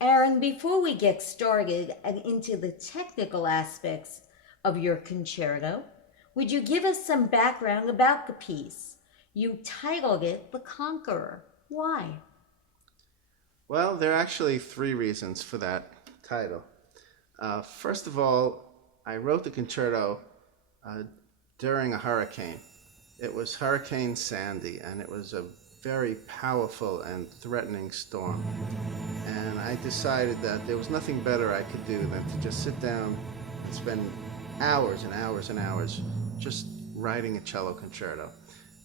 Aaron, before we get started and into the technical aspects of your concerto, would you give us some background about the piece? You titled it The Conqueror. Why? Well, there are actually three reasons for that title. First of all, I wrote the concerto uh, during a hurricane. It was Hurricane Sandy, and it was a very powerful and threatening storm. And I decided that there was nothing better I could do than to just sit down and spend hours and hours and hours just writing a cello concerto.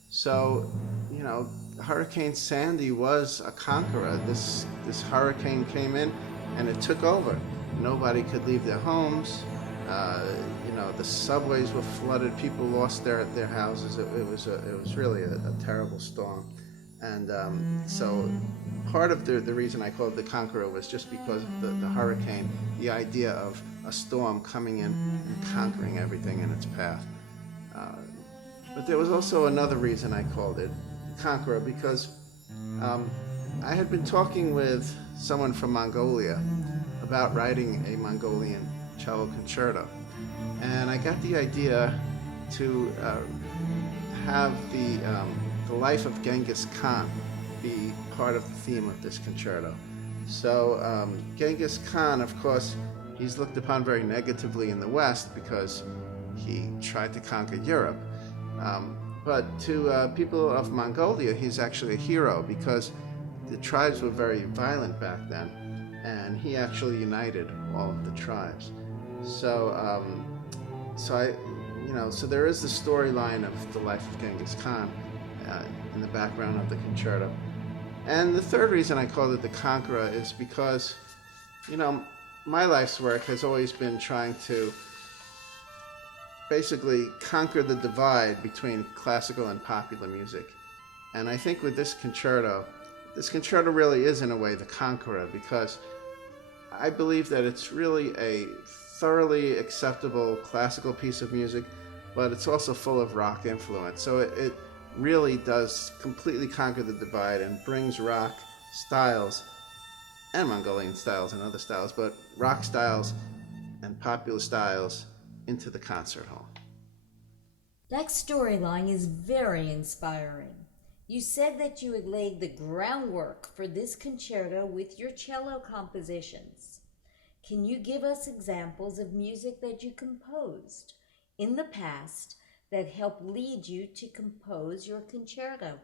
So, you know, Hurricane Sandy was a conqueror. This hurricane came in and it took over. Nobody could leave their homes. Uh, the subways were flooded. People lost their houses. It was really a terrible storm. And so part of the reason I called it the Conqueror was just because of the hurricane, the idea of a storm coming in and conquering everything in its path. Uh, but there was also another reason I called it Conqueror, because I had been talking with someone from Mongolia about writing a Mongolian cello concerto. And I got the idea to have the life of Genghis Khan be part of the theme of this concerto. So Genghis Khan, of course, he's looked upon very negatively in the West because he tried to conquer Europe. But to people of Mongolia, he's actually a hero because the tribes were very violent back then, and he actually united all of the tribes. So, so there is the storyline of the life of Genghis Khan in the background of the concerto. And the third reason I called it the Conqueror is because, my life's work has always been trying to basically conquer the divide between classical and popular music. And I think with this concerto really is in a way the conqueror, because I believe that it's really a thoroughly acceptable classical piece of music, but it's also full of rock influence. So it really does completely conquer the divide and brings rock styles and Mongolian styles and other styles, but rock styles and popular styles into the concert hall. That storyline is very inspiring. You said that you had laid the groundwork for this concerto with your cello compositions. Can you give us examples of music that you composed in the past that helped lead you to compose your concerto?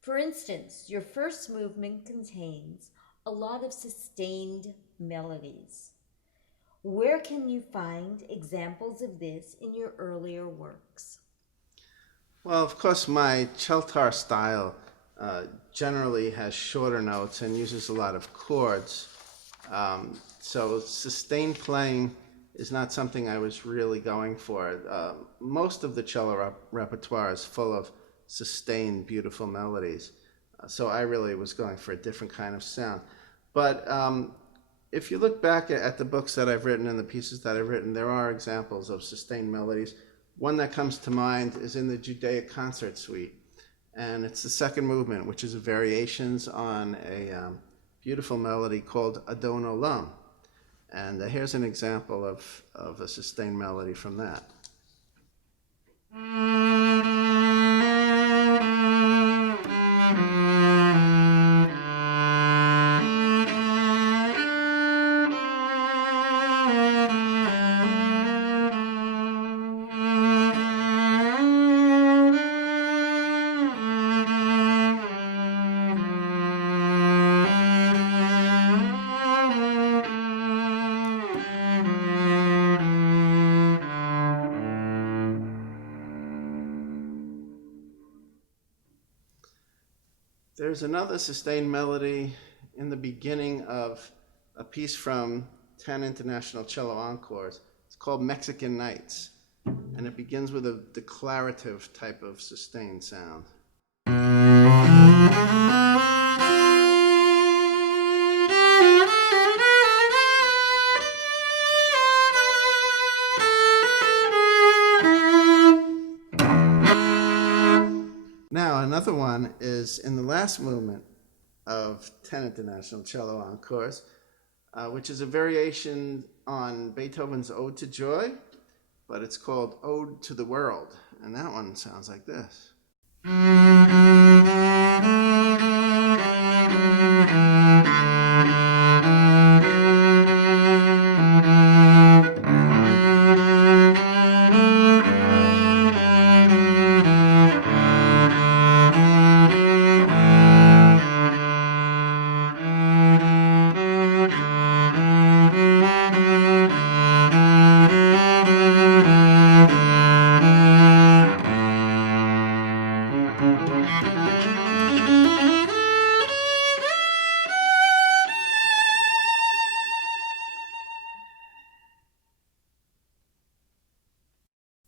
For instance, your first movement contains a lot of sustained melodies. Where can you find examples of this in your earlier works? Well, of course, my celtar style generally has shorter notes and uses a lot of chords. So sustained playing is not something I was really going for. Most of the cello repertoire is full of sustained, beautiful melodies. So I really was going for a different kind of sound. But if you look back at the books that I've written and the pieces that I've written, there are examples of sustained melodies. One that comes to mind is in the Judaic Concert Suite, and it's the second movement, which is variations on a beautiful melody called Adon Olam. And here's an example of a sustained melody from that. There's another sustained melody in the beginning of a piece from 10 International Cello Encores. It's called Mexican Nights, and it begins with a declarative type of sustained sound. Now, another one is in the last movement of 10 International Cello Encores. which is a variation on Beethoven's Ode to Joy, but it's called Ode to the World, and that one sounds like this.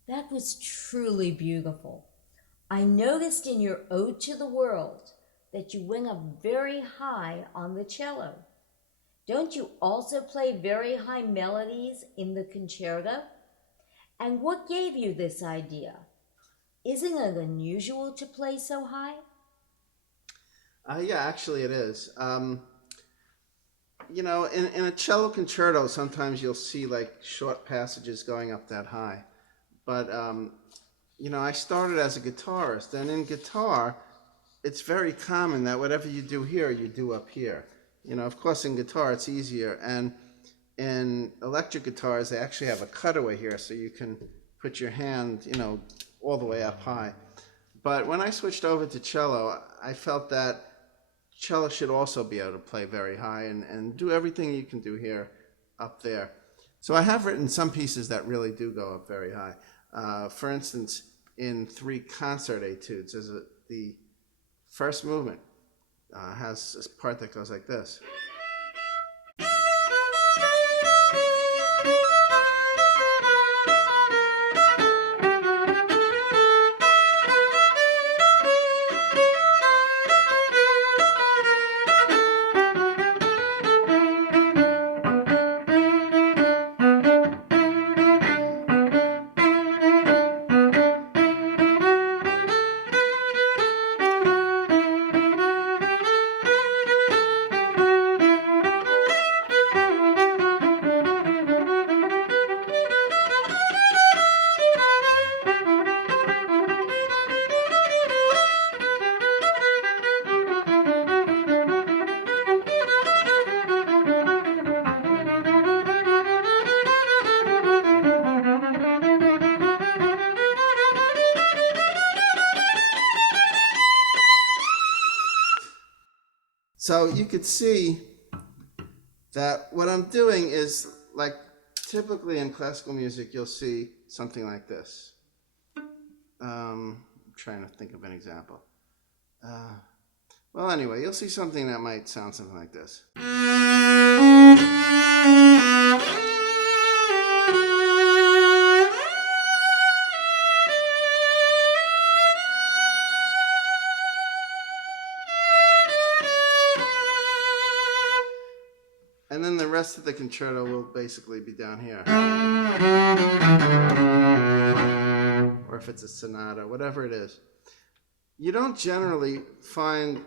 That was truly beautiful. I noticed in your Ode to the World that you went up very high on the cello. Don't you also play very high melodies in the concerto? And what gave you this idea? Isn't it unusual to play so high? Yeah, actually it is. You know, in a cello concerto, sometimes you'll see like short passages going up that high. But, you know, I started as a guitarist, and in guitar, it's very common that whatever you do here, you do up here. You know, of course, in guitar, it's easier. And in electric guitars, they actually have a cutaway here, so you can put your hand, you know, all the way up high. But when I switched over to cello, I felt that cello should also be able to play very high and do everything you can do here up there. So I have written some pieces that really do go up very high. For instance, in 3 concert etudes, the first movement has a part that goes like this. So you could see that what I'm doing is, like, typically in classical music, you'll see something like this. I'm trying to think of an example. Well, anyway, you'll see something that might sound something like this. And then the rest of the concerto will basically be down here. Or if it's a sonata, whatever it is. You don't generally find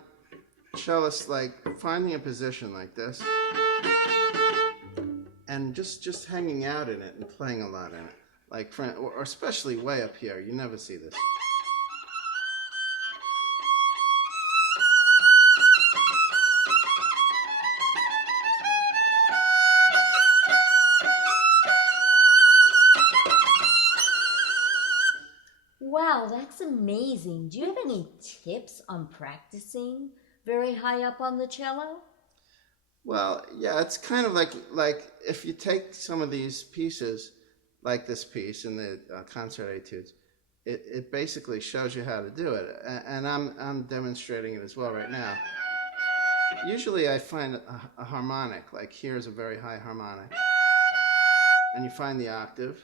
cellists like finding a position like this and just hanging out in it and playing a lot in it. Like, or especially way up here, you never see this. Wow, that's amazing. Do you have any tips on practicing very high up on the cello? Well, yeah, it's kind of like if you take some of these pieces, like this piece in the concert etudes, it basically shows you how to do it, and I'm demonstrating it as well right now. Usually I find a harmonic, like here's a very high harmonic, and you find the octave,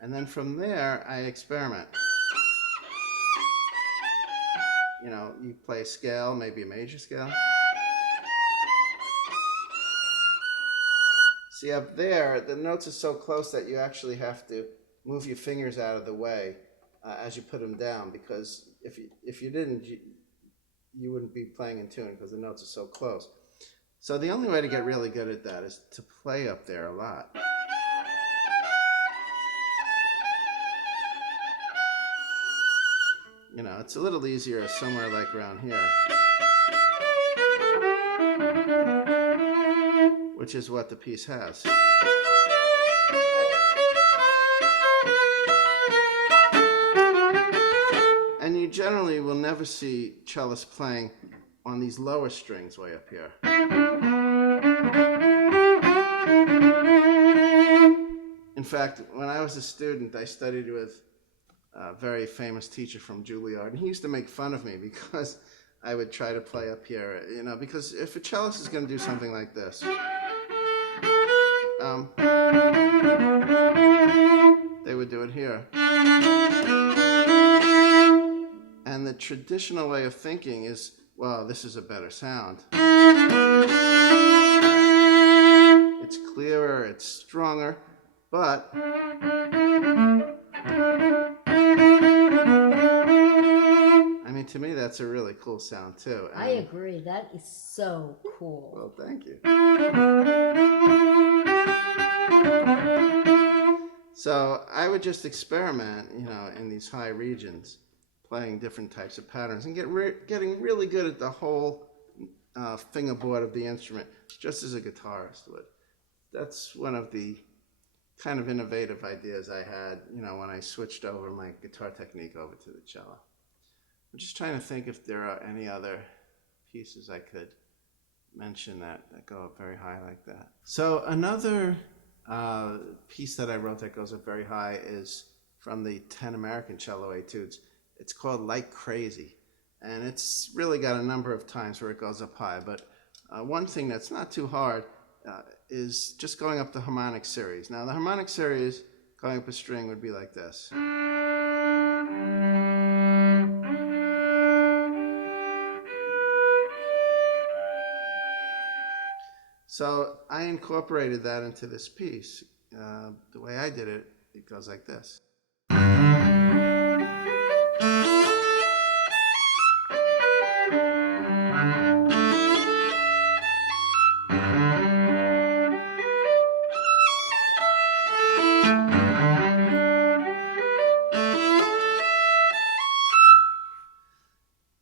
and then from there I experiment. You know, you play a scale, maybe a major scale. See, up there, the notes are so close that you actually have to move your fingers out of the way as you put them down, because if you didn't, you wouldn't be playing in tune because the notes are so close. So the only way to get really good at that is to play up there a lot. You know, it's a little easier somewhere like around here, which is what the piece has. And you generally will never see cellists playing on these lower strings way up here. In fact, when I was a student, I studied with a very famous teacher from Juilliard, and he used to make fun of me because I would try to play up here, you know, because if a cellist is going to do something like this, they would do it here. And the traditional way of thinking is, well, this is a better sound. It's clearer, it's stronger, but I mean, to me, that's a really cool sound too. I agree. That is so cool. Well, thank you. So I would just experiment, you know, in these high regions, playing different types of patterns and getting really good at the whole fingerboard of the instrument, just as a guitarist would. That's one of the kind of innovative ideas I had, you know, when I switched over my guitar technique over to the cello. I'm just trying to think if there are any other pieces I could mention that go up very high like that. So another piece that I wrote that goes up very high is from the 10 American cello etudes. It's called Like Crazy, and it's really got a number of times where it goes up high, but one thing that's not too hard is just going up the harmonic series. Now the harmonic series going up a string would be like this. So I incorporated that into this piece. The way I did it, it goes like this.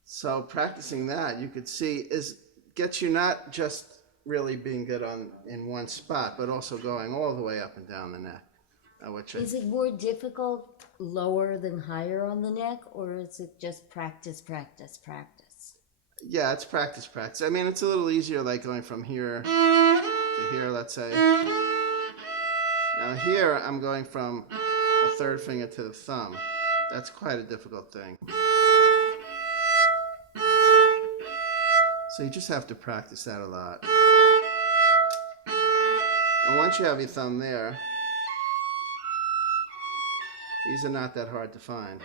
So practicing that, you could see, gets you not just really being good in one spot, but also going all the way up and down the neck. Is it more difficult lower than higher on the neck, or is it just practice, practice, practice? Yeah, it's practice, practice. I mean, it's a little easier like going from here to here, let's say. Now here, I'm going from a third finger to the thumb. That's quite a difficult thing. So you just have to practice that a lot. And once you have your thumb there, these are not that hard to find.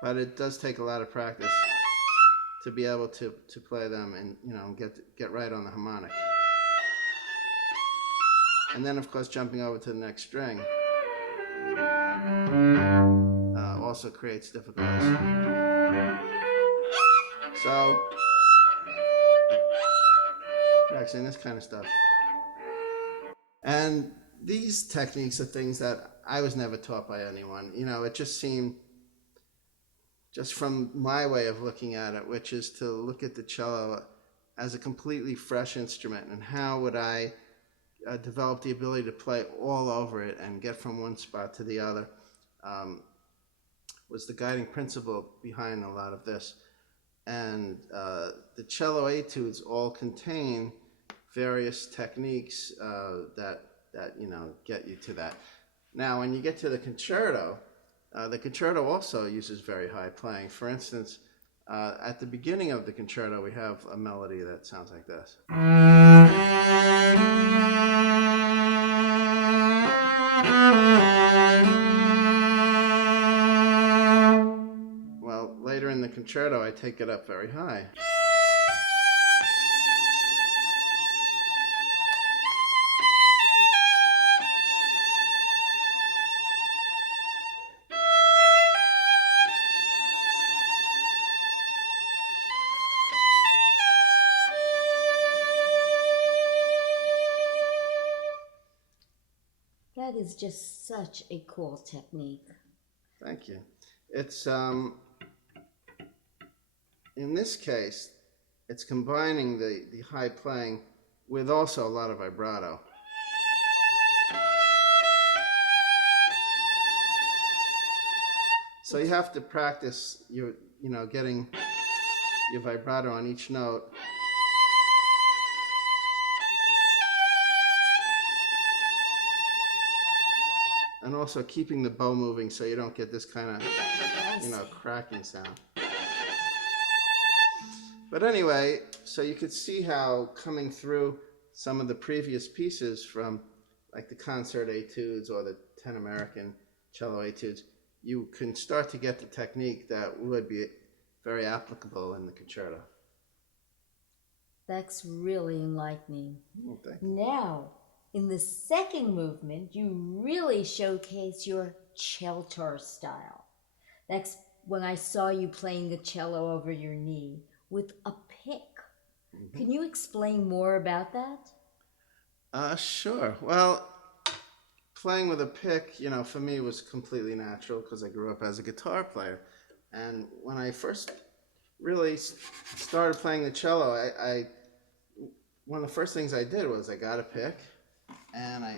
But it does take a lot of practice to be able to play them and, you know, get right on the harmonic. And then, of course, jumping over to the next string also creates difficulties. So, practicing this kind of stuff. And these techniques are things that I was never taught by anyone. You know, it just seemed, just from my way of looking at it, which is to look at the cello as a completely fresh instrument, and how would I develop the ability to play all over it and get from one spot to the other, was the guiding principle behind a lot of this. And the cello etudes all contain various techniques that you know, get you to that. Now, when you get to the concerto also uses very high playing. For instance, at the beginning of the concerto, we have a melody that sounds like this. Well, later in the concerto, I take it up very high. That is just such a cool technique. Thank you. It's, in this case, it's combining the high playing with also a lot of vibrato. So you have to practice getting your vibrato on each note. And also keeping the bow moving so you don't get this kind of, cracking sound. But anyway, so you could see how coming through some of the previous pieces from like the concert etudes or the 10 American cello etudes, you can start to get the technique that would be very applicable in the concerto. That's really enlightening. Oh, thank you. Now, in the second movement, you really showcase your celtar style. That's when I saw you playing the cello over your knee with a pick. Mm-hmm. Can you explain more about that? Sure. Well, playing with a pick, for me was completely natural because I grew up as a guitar player. And when I first really started playing the cello, I one of the first things I did was I got a pick and I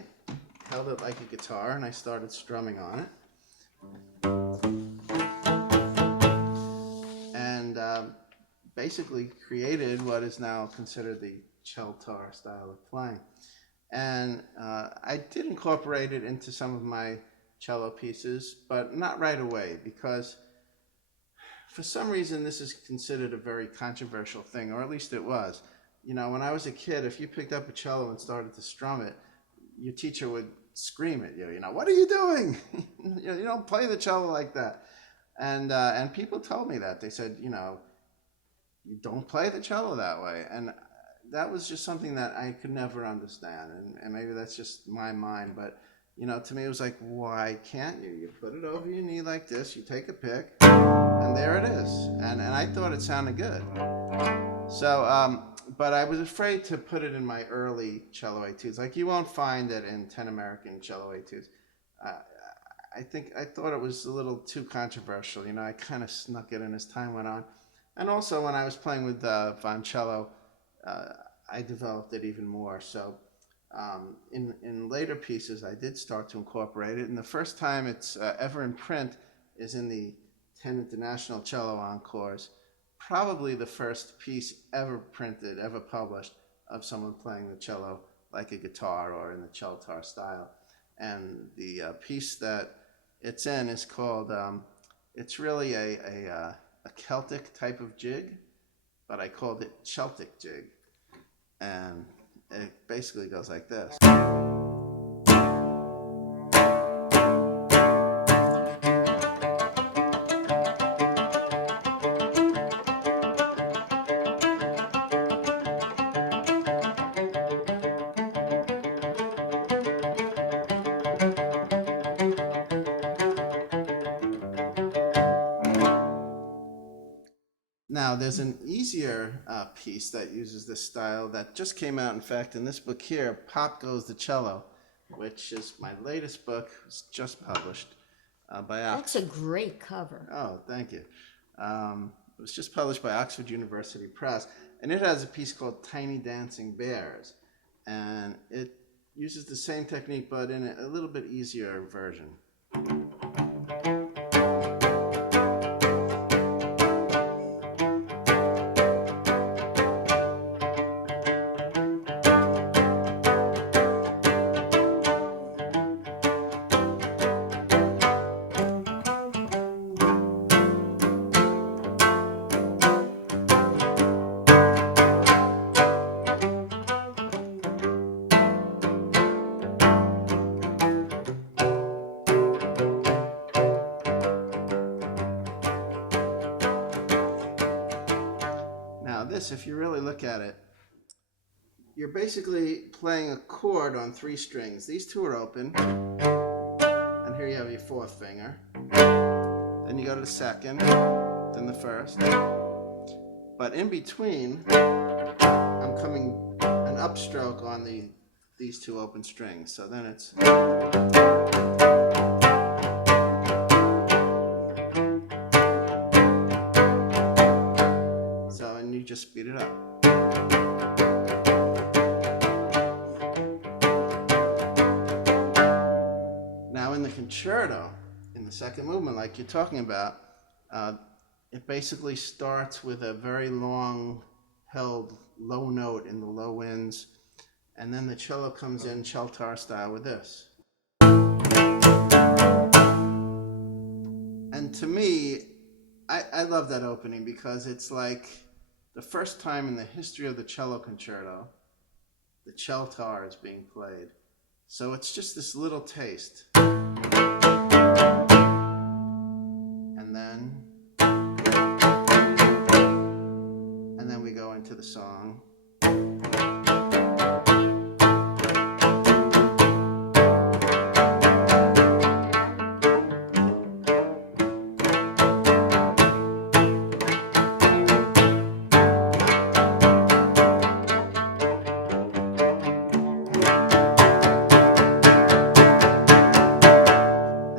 held it like a guitar and I started strumming on it. And basically created what is now considered the celtar style of playing. And I did incorporate it into some of my cello pieces, but not right away, because for some reason this is considered a very controversial thing, or at least it was. When I was a kid, if you picked up a cello and started to strum it, your teacher would scream at you, what are you doing? You don't play the cello like that. And people told me that. They said, you don't play the cello that way. And that was just something that I could never understand. And maybe that's just my mind, but to me it was like, why can't you? You put it over your knee like this, you take a pick, and there it is. And I thought it sounded good. So, but I was afraid to put it in my early cello etudes. Like, you won't find it in 10 American cello etudes. I thought it was a little too controversial. I kind of snuck it in as time went on. And also when I was playing with Voncello, I developed it even more. So in later pieces, I did start to incorporate it. And the first time it's ever in print is in the 10 International Cello Encores. Probably the first piece ever printed, ever published, of someone playing the cello like a guitar or in the celtar style. And the piece that it's in is called, it's really a Celtic type of jig, but I called it Celtic jig. And it basically goes like this. Now, there's an easier piece that uses this style that just came out, in fact, in this book here, Pop Goes the Cello, which is my latest book. It's just published by Oxford. That's a great cover. Oh, thank you. It was just published by Oxford University Press, and it has a piece called Tiny Dancing Bears, and it uses the same technique, but in a little bit easier version. This, if you really look at it, you're basically playing a chord on 3 strings. These 2 are open, and here you have your 4th finger. Then you go to the 2nd, then the 1st. But in between, I'm coming an upstroke on the these two open strings. So then it's... So, and you just speed it up. Now in the concerto, in the second movement, like you're talking about, it basically starts with a very long held low note in the low ends, and then the cello comes in celtar style with this. And to me, I love that opening because it's like the first time in the history of the cello concerto, the celtar is being played. So it's just this little taste. And then we go into the song. And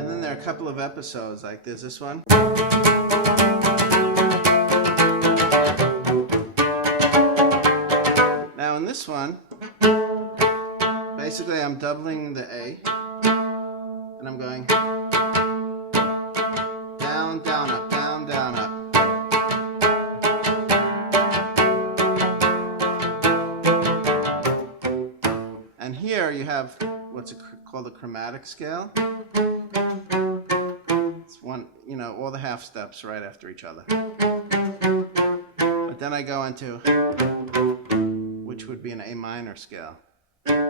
then there are a couple of episodes, like there's this one. Now in this one, basically I'm doubling the A, and I'm going down, down, up, down, down, up. And here you have what's called a chromatic scale. It's one, you know, all the half steps right after each other. But then I go into, which would be an A minor scale. And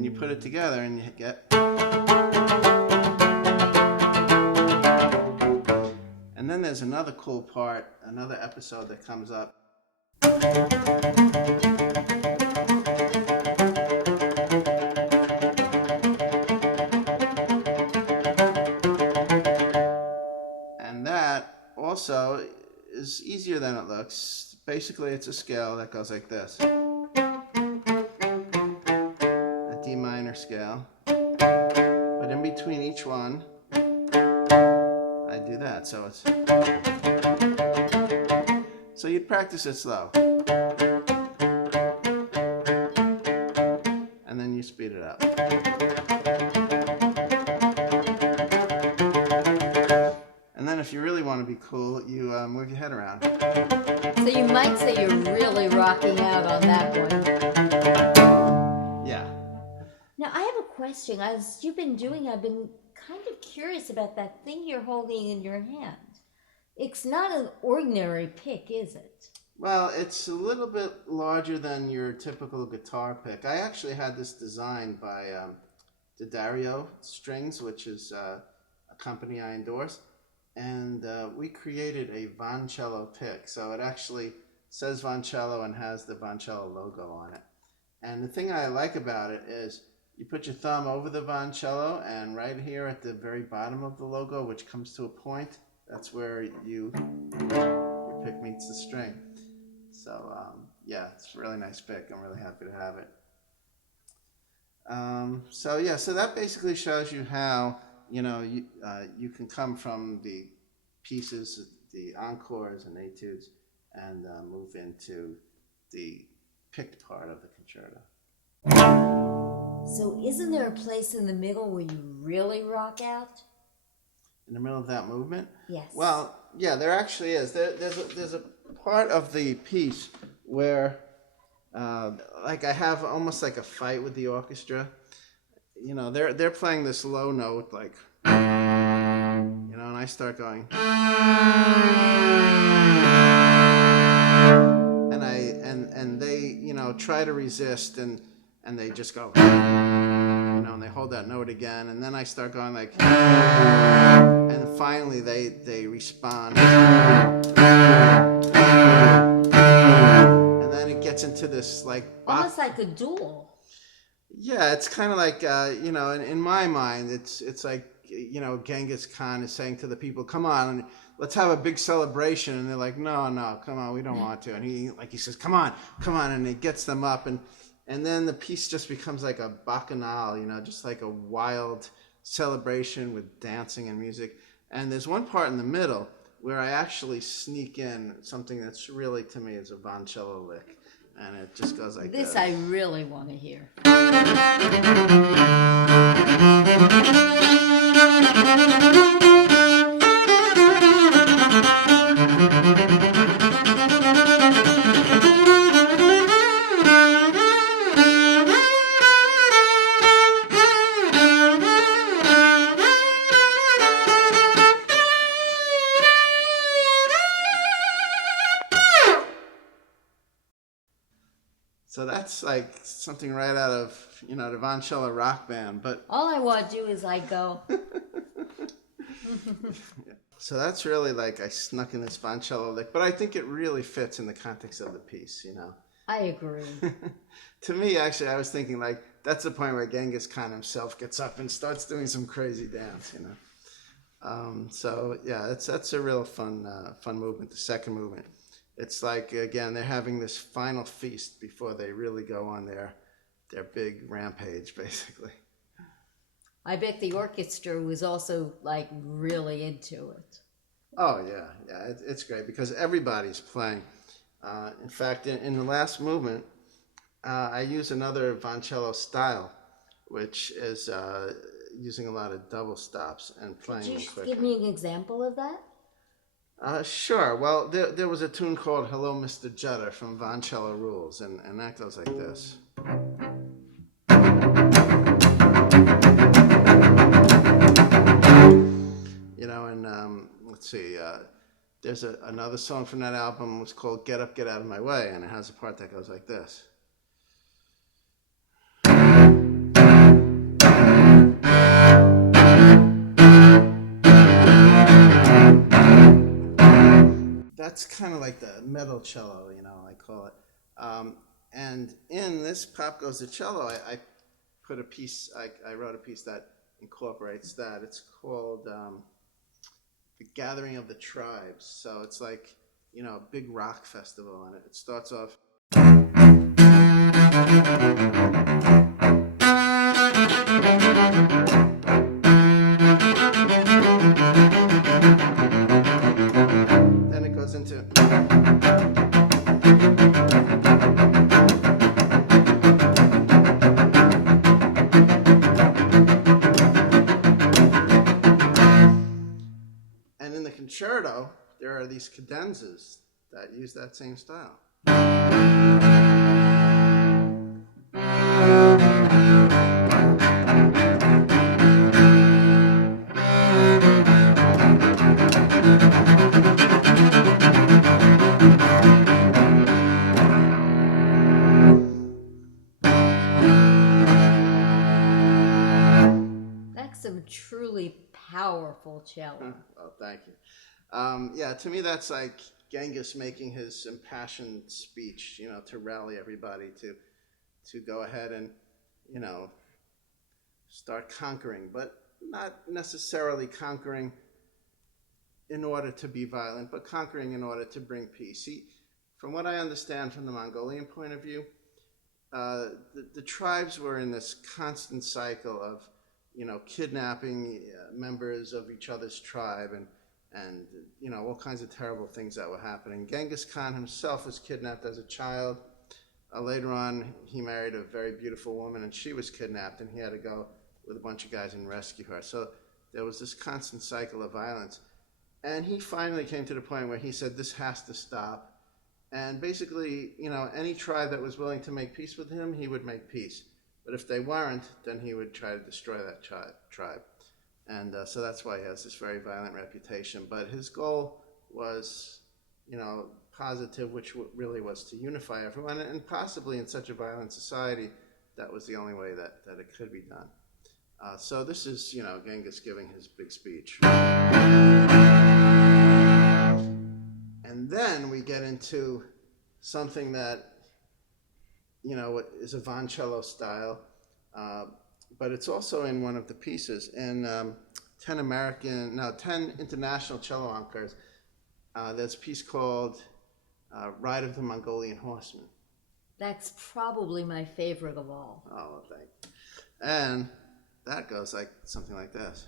you put it together and you get... And then there's another cool part, another episode that comes up. And that also is easier than it looks. Basically, it's a scale that goes like this. A D minor scale. But in between each one, I do that. So it's... So you'd practice it slow. And then you speed it up. And then if you really want to be cool, you move your head around. So you might say you're really rocking out on that one. Yeah. Now I have a question. As you've been doing, I've been kind of curious about that thing you're holding in your hand. It's not an ordinary pick, is it? Well, it's a little bit larger than your typical guitar pick. I actually had this designed by D'Addario Strings, which is a company I endorse. And we created a Voncello pick. So it actually says Voncello and has the Voncello logo on it. And the thing I like about it is you put your thumb over the Voncello, and right here at the very bottom of the logo, which comes to a point, that's where your pick meets the string. So yeah, it's a really nice pick. I'm really happy to have it. So yeah, so that basically shows you how, you know, you can come from the pieces, the encores and etudes, and move into the picked part of the concerto. So isn't there a place in the middle where you really rock out? In the middle of that movement? Yes. Well, yeah, there actually is. There's a part of the piece where, like, I have almost like a fight with the orchestra. You know, they're playing this low note, like, you know, and I start going, and they, you know, try to resist, and they just go, you know, and they hold that note again, and then I start going like, and finally they respond, and then it gets into this like almost like a duel. Yeah, it's kind of like, you know, in my mind, it's like Genghis Khan is saying to the people, come on, let's have a big celebration. And they're like, no, come on, we don't want to. And he says, come on. And he gets them up. And then the piece just becomes like a bacchanal, just like a wild celebration with dancing and music. And there's one part in the middle where I actually sneak in something that's really, to me, is a violoncello lick. And it just goes like this. This I really want to hear. So that's like something right out of, the violoncello rock band. But all I want to do is I go. Yeah. So that's really like I snuck in this violoncello lick, but I think it really fits in the context of the piece, I agree. To me, actually, I was thinking like that's the point where Genghis Khan himself gets up and starts doing some crazy dance, So yeah, that's a real fun movement. The second movement. It's like, again, they're having this final feast before they really go on their big rampage, basically. I bet the orchestra was also, like, really into it. Oh, yeah. It's great because everybody's playing. In fact, in the last movement, I use another violoncello style, which is using a lot of double stops and playing them quickly. Could you give me an example of that? Sure. Well, there was a tune called Hello, Mr. Jutter from Violoncello Rules, and that goes like this. Let's see, there's another song from that album. It's called Get Up, Get Out of My Way, and it has a part that goes like this. That's kind of like the metal cello, I call it. And in this Pop Goes the Cello, I put a piece, I wrote a piece that incorporates that. It's called The Gathering of the Tribes. So it's like, a big rock festival, and it starts off. Then it goes into. And in the concerto, there are these cadenzas that use that same style. That's some truly powerful cello. Oh, thank you. Yeah, to me that's like Genghis making his impassioned speech, to rally everybody to go ahead and, start conquering, but not necessarily conquering in order to be violent, but conquering in order to bring peace. From what I understand from the Mongolian point of view, the tribes were in this constant cycle of, kidnapping members of each other's tribe and all kinds of terrible things that were happening. Genghis Khan himself was kidnapped as a child. Later on, he married a very beautiful woman, and she was kidnapped, and he had to go with a bunch of guys and rescue her. So there was this constant cycle of violence. And he finally came to the point where he said, this has to stop. And basically, any tribe that was willing to make peace with him, he would make peace. But if they weren't, then he would try to destroy that tribe. And so that's why he has this very violent reputation. But his goal was, positive, which really was to unify everyone. And possibly in such a violent society, that was the only way that it could be done. So this is, Genghis giving his big speech. And then we get into something that, is a violoncello style, but it's also in one of the pieces. And 10 international cello encores. There's a piece called Ride of the Mongolian Horseman. That's probably my favorite of all. Oh, well, thank you. And that goes like something like this.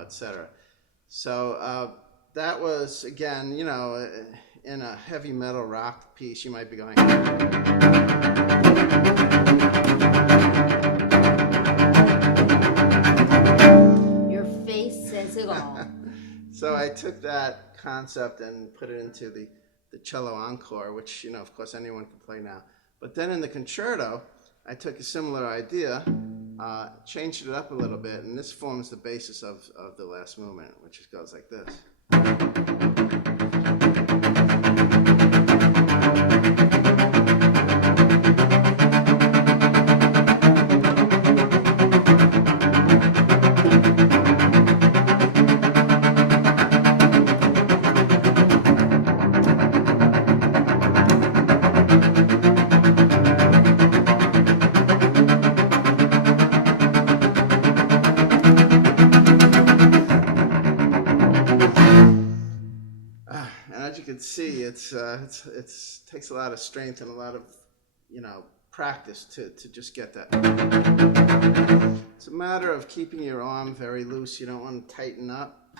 Etc. So that was, again, in a heavy metal rock piece, you might be going. Your face says it all. So I took that concept and put it into the cello encore, which, of course, anyone can play now. But then in the concerto, I took a similar idea, changed it up a little bit, and this forms the basis of the last movement, which goes like this. See, it takes a lot of strength and a lot of practice to just get that. It's a matter of keeping your arm very loose. You don't want to tighten up.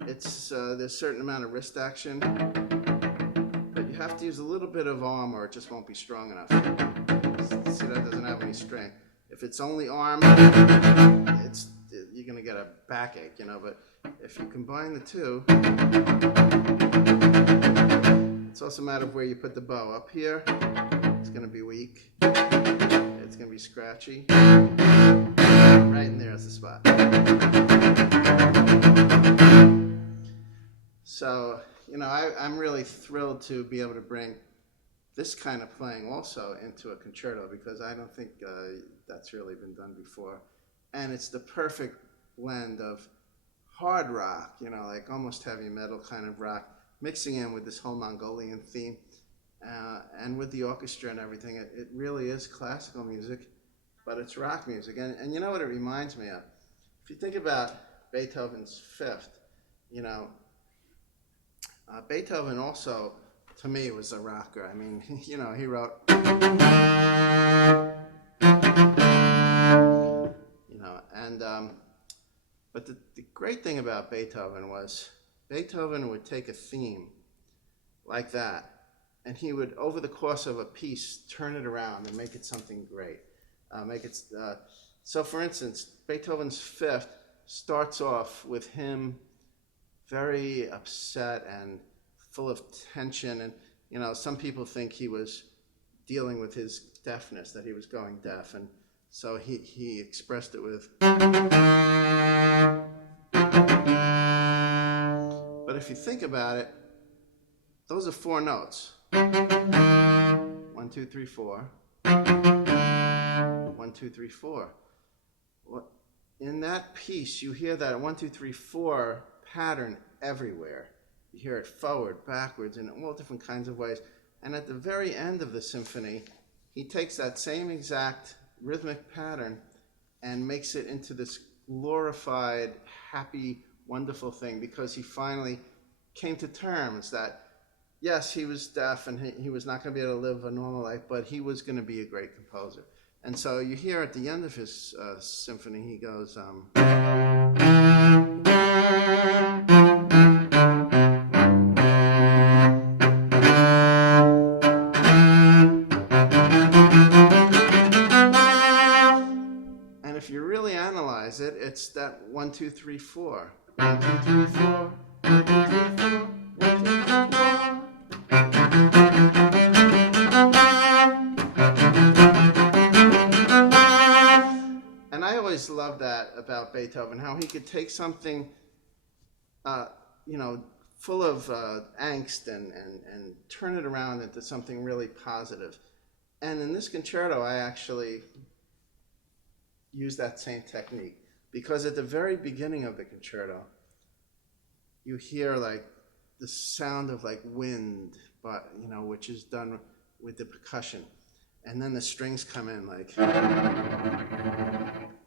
There's a certain amount of wrist action, but you have to use a little bit of arm or it just won't be strong enough. See, that doesn't have any strength. If it's only arm, you're gonna get a backache, but if you combine the two, it's also a matter of where you put the bow. Up here, it's going to be weak. It's going to be scratchy. Right in there is the spot. So, I'm really thrilled to be able to bring this kind of playing also into a concerto because I don't think that's really been done before. And it's the perfect blend of hard rock, like almost heavy metal kind of rock, mixing in with this whole Mongolian theme, and with the orchestra and everything. It really is classical music, but it's rock music. And you know what it reminds me of? If you think about Beethoven's Fifth, Beethoven also, to me, was a rocker. I mean, he wrote, but the great thing about Beethoven was Beethoven would take a theme like that, and he would, over the course of a piece, turn it around and make it something great. So, for instance, Beethoven's Fifth starts off with him very upset and full of tension, and some people think he was dealing with his deafness, that he was going deaf, and so he expressed it with. But if you think about it, those are 4 notes. 1, 2, 3, 4. 1, 2, 3, 4. Well, in that piece, you hear that 1, 2, 3, 4 pattern everywhere. You hear it forward, backwards, in all different kinds of ways. And at the very end of the symphony, he takes that same exact rhythmic pattern and makes it into this glorified, happy, wonderful thing, because he finally came to terms that, yes, he was deaf and he was not going to be able to live a normal life, but he was going to be a great composer. And so you hear at the end of his symphony, he goes, and if you really analyze it, it's that 1, 2, 3, 4. 1, 2, 3, 4. 1, 2, 3, 4. 1, 2, 3, 4. And I always loved that about Beethoven, how he could take something, full of angst and turn it around into something really positive. And in this concerto, I actually use that same technique, because at the very beginning of the concerto, you hear like the sound of like wind, but which is done with the percussion, and then the strings come in like,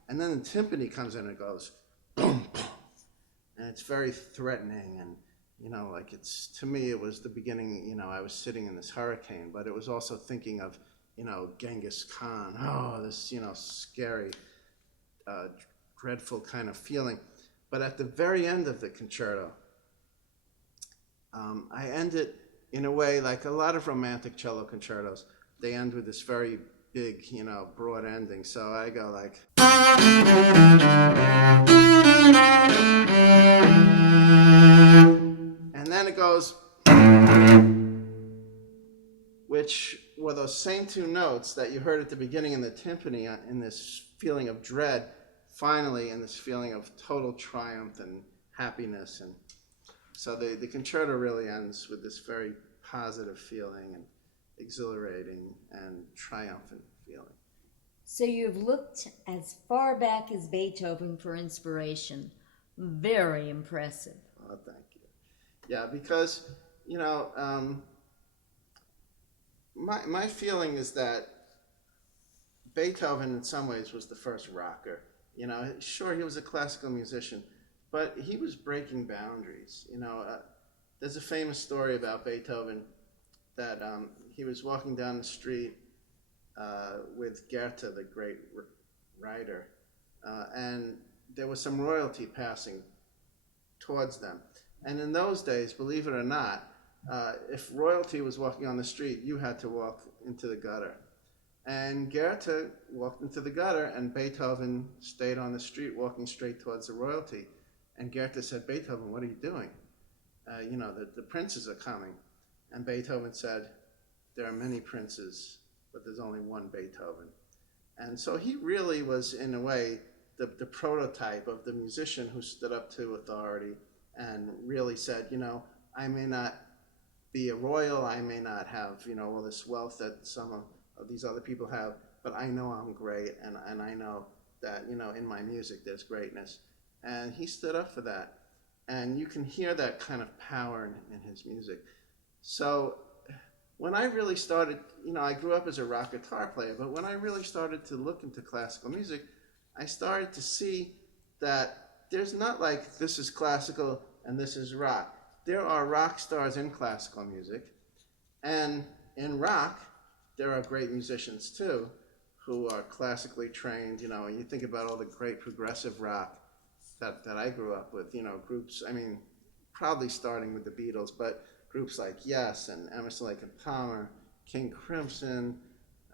and then the timpani comes in and it goes boom, boom, and it's very threatening, and like it's, to me it was the beginning. I was sitting in this hurricane, but it was also thinking of Genghis Khan. Oh, this scary, dreadful kind of feeling. But at the very end of the concerto, I end it in a way like a lot of romantic cello concertos. They end with this very big, broad ending. So I go like, and then it goes, which were those same two notes that you heard at the beginning in the timpani, in this feeling of dread, finally in this feeling of total triumph and happiness. And so the concerto really ends with this very positive feeling and exhilarating and triumphant feeling. So you've looked as far back as Beethoven for inspiration. Very impressive. Oh, thank you. Yeah, because, my feeling is that Beethoven in some ways was the first rocker. Sure, he was a classical musician, but he was breaking boundaries. There's a famous story about Beethoven that he was walking down the street with Goethe, the great writer, and there was some royalty passing towards them. And in those days, believe it or not, if royalty was walking on the street, you had to walk into the gutter. And Goethe walked into the gutter, and Beethoven stayed on the street walking straight towards the royalty. And Goethe said, "Beethoven, what are you doing? The princes are coming." And Beethoven said, "There are many princes, but there's only one Beethoven." And so he really was, in a way, the prototype of the musician who stood up to authority and really said, I may not be a royal, I may not have, all this wealth that some of these other people have, but I know I'm great, and I know that, in my music there's greatness. And he stood up for that. And you can hear that kind of power in his music. So when I really started, I grew up as a rock guitar player, but when I really started to look into classical music, I started to see that there's not like this is classical and this is rock. There are rock stars in classical music, and in rock, there are great musicians too, who are classically trained. And you think about all the great progressive rock that I grew up with, groups, probably starting with the Beatles, but groups like Yes and Emerson, Lake and Palmer, King Crimson,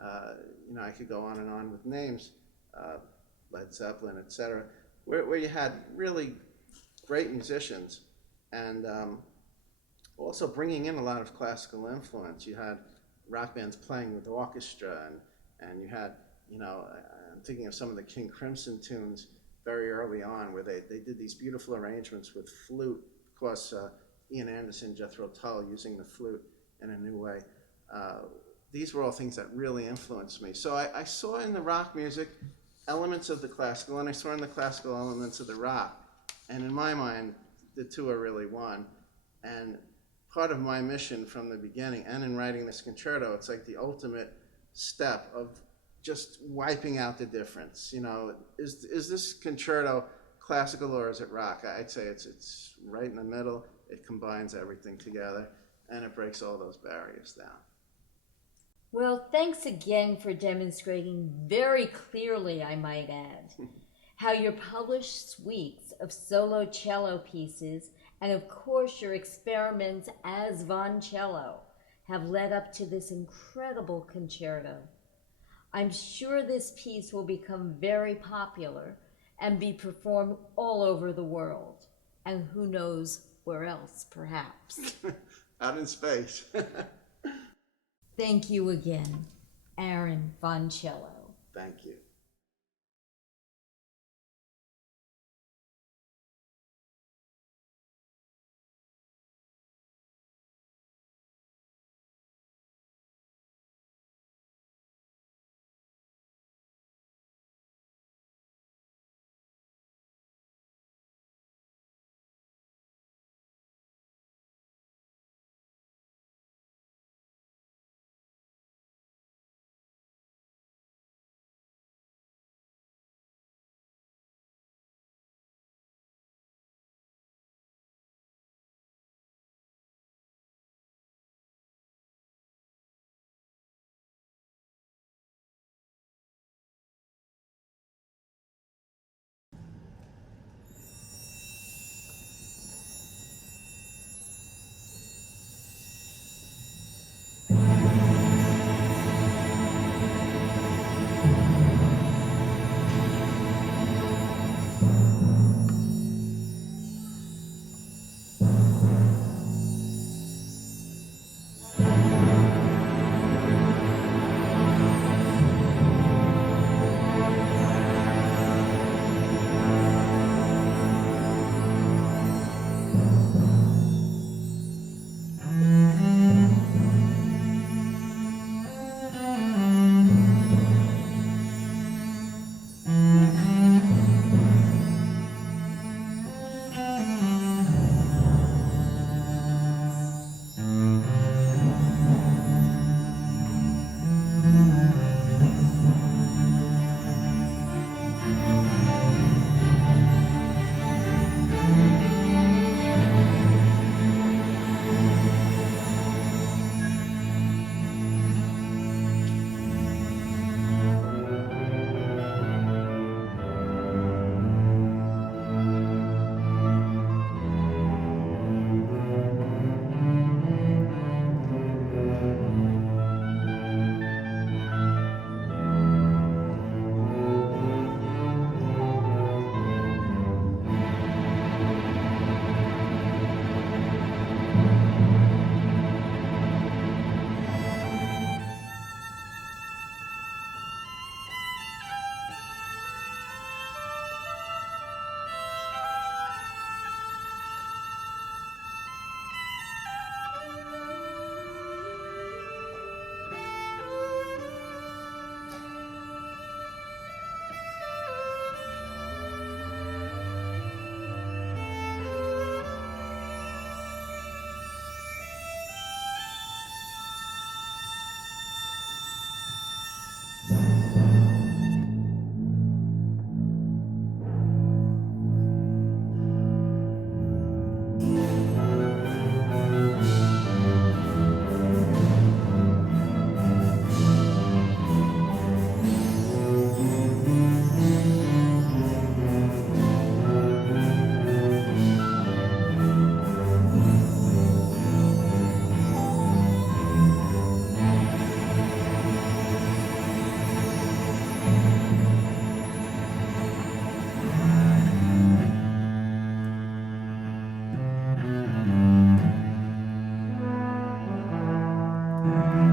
I could go on and on with names, Led Zeppelin, etc., where you had really great musicians, and also bringing in a lot of classical influence. You had rock bands playing with the orchestra, and you had, I'm thinking of some of the King Crimson tunes very early on, where they did these beautiful arrangements with flute. Of course, Ian Anderson, Jethro Tull using the flute in a new way. These were all things that really influenced me. So I saw in the rock music elements of the classical, and I saw in the classical elements of the rock. And in my mind, the two are really one. And part of my mission from the beginning, and in writing this concerto, it's like the ultimate step of just wiping out the difference. Is this concerto classical or is it rock? I'd say it's right in the middle. It combines everything together, and it breaks all those barriers down. Well, thanks again for demonstrating very clearly, I might add, how your published suites of solo cello pieces, and of course your experiments as Voncello, have led up to this incredible concerto. I'm sure this piece will become very popular and be performed all over the world, and who knows where else, perhaps. Out in space. Thank you again, Aaron Voncello. Thank you. Thank you.